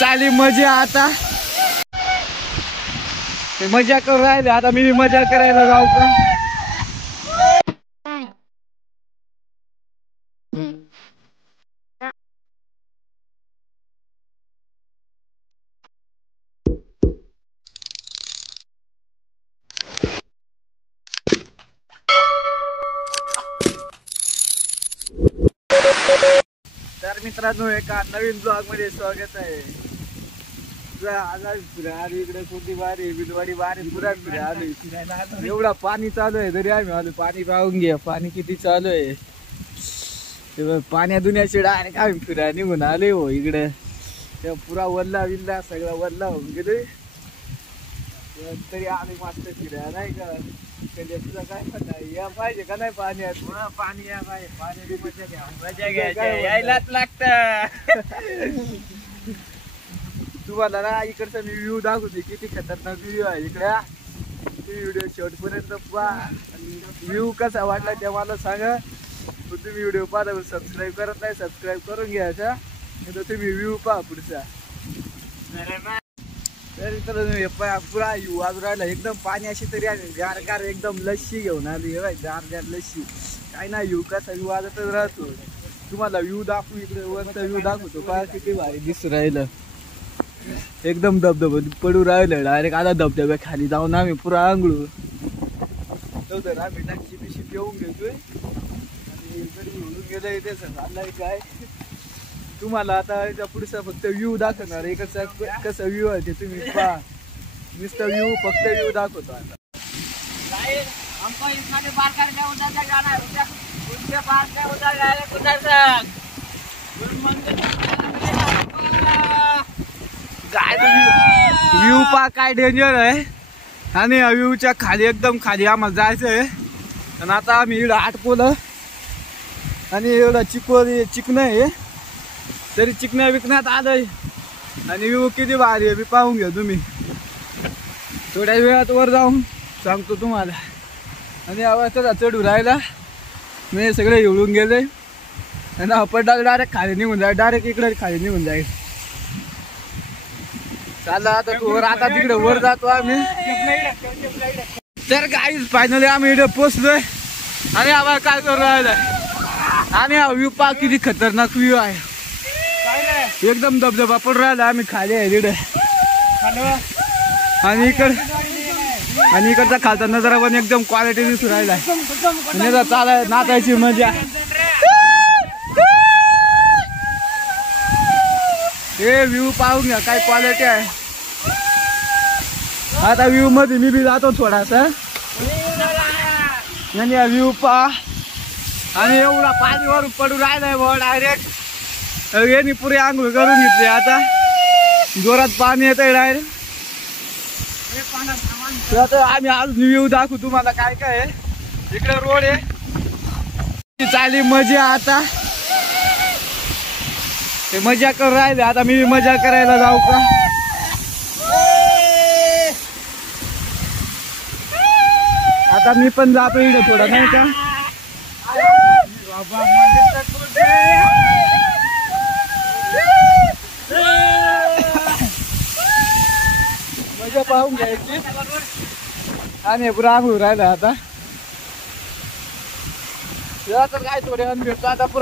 चाली मजा आता मजा करून राहिले आता मी मजा करायला जाऊ का तर मित्रांनो एका नवीन ब्लॉग मध्ये स्वागत आहे. इकडे कोणती बारी बिलवाडी बारी पुरा आलो एवढा पाणी चालू आहे तरी आम्ही आलो. पाणी पाहून घ्या पाणी किती चालू आहे. पाण्या दुनियाची डायरेक्ट आम्ही फिरायला निघून आले हो. इकडे पुरा वल्ला विल्ला सगळा वल्ला होऊन गेले तरी आम्ही मस्त फिरायला नाही का. तुला काय म्हणा या पाहिजे का नाही पाण्यात पाणी या पाहिजे पाण्याची मजा घ्या मजा घ्यायची यायलाच लागत. तुम्हाला ना इकडचा मी व्ह्यू दाखवते किती खतरनाक व्ह्यू आहे इकडे. तुम्ही व्हिडिओ शेवटपर्यंत पहा. व्ह्यू कसा वाटला ते मला सांगा. तुम्ही व्हिडिओ पाहा सबस्क्राईब करत नाही सबस्क्राईब करून घ्यायचा नाही तर तुम्ही व्ह्यू पहा पुढचा. तरी तर पुरा व्ह्यू वाजू राहिला एकदम पाणी अशी तरी गार गार एकदम लस्सी घेऊन आली गार गार लस्सी काय ना व्ह्यू कसा व्ह्यू वाजतच राहतो. तुम्हाला व्ह्यू दाखवू इकडे वरचा व्ह्यू दाखवतो पहा किती भारी दिसू राहिलं. एकदम धबधब पडू राहिलं डायरेक्ट. आता धबधब्या खाली जाऊन आम्ही पुरा आंघळू तर आम्ही टाकी पिशी पिऊन घेतोय आणि उडून गेलं इथे चाललाय काय. तुम्हाला आता पुढचा फक्त व्ह्यू दाखवणार इकडचा कसा व्ह्यू आहे ते तुम्ही पहा. नुसतं व्ह्यू फक्त व्ह्यू दाखवतो आता. काय व्ह्यू पहा काय डेंजर आहे. आणि व्ह्यूच्या खाली एकदम खाली आम्हाला जायचं आहे. आणि आता आम्ही इकडं आटपोलं आणि एवढा चिकन आहे तरी चिकण्या विकण्यात आलंय. आणि व्ह्यू किती भारी आहे पाहून घ्या तुम्ही. थोड्या वेळात वर जाऊन सांगतो तुम्हाला. आणि आवाज त्याचा चढू राहिला मी सगळे एवढून गेले आणि आपण डायरेक्ट खाली निघून जाईल. डायरेक्ट इकडे खाली निघून जाईल. चालला आता वर आता तिकडे वर जातो आम्ही. तर गाईज फायनली आम्ही इकडे पोचलोय आणि आवाज काय करू राहिला. आणि हा व्ह्यू पहा किती खतरनाक व्ह्यू आहे. एकदम धबधबा पडून राहिला. आम्ही खाली आहे तिकडे आणि इकडचा खालचा नजारा पण एकदम क्वालिटी दिसून राहिला. आणि चालाय नाचायची मजा. हे व्ह्यू पाहून घ्या काय क्वालिटी आहे. आता व्ह्यू मध्ये मी बी जातो थोडासा आणि व्ह्यू पहा. आणि एवढा पाणीवर पडून राहिलाय भाऊ डायरेक्ट. यांनी पुरे आंघोळ करून घेतले आता जोरात पाणी येत आहे डायरेक्ट. आता आम्ही आज व्ह्यू दाखवू तुम्हाला काय काय आहे. इकडे रोड आहे चाली मजा आता ते मजा करून राहिले. आता मी मजा करायला जाऊ का. आता मी पण जातो इकडे थोडा नाही का. मजा पाहून घ्यायची आणि पुरा आंघोळ राहिला आता. काय थोडे भेटतो आता पुरा.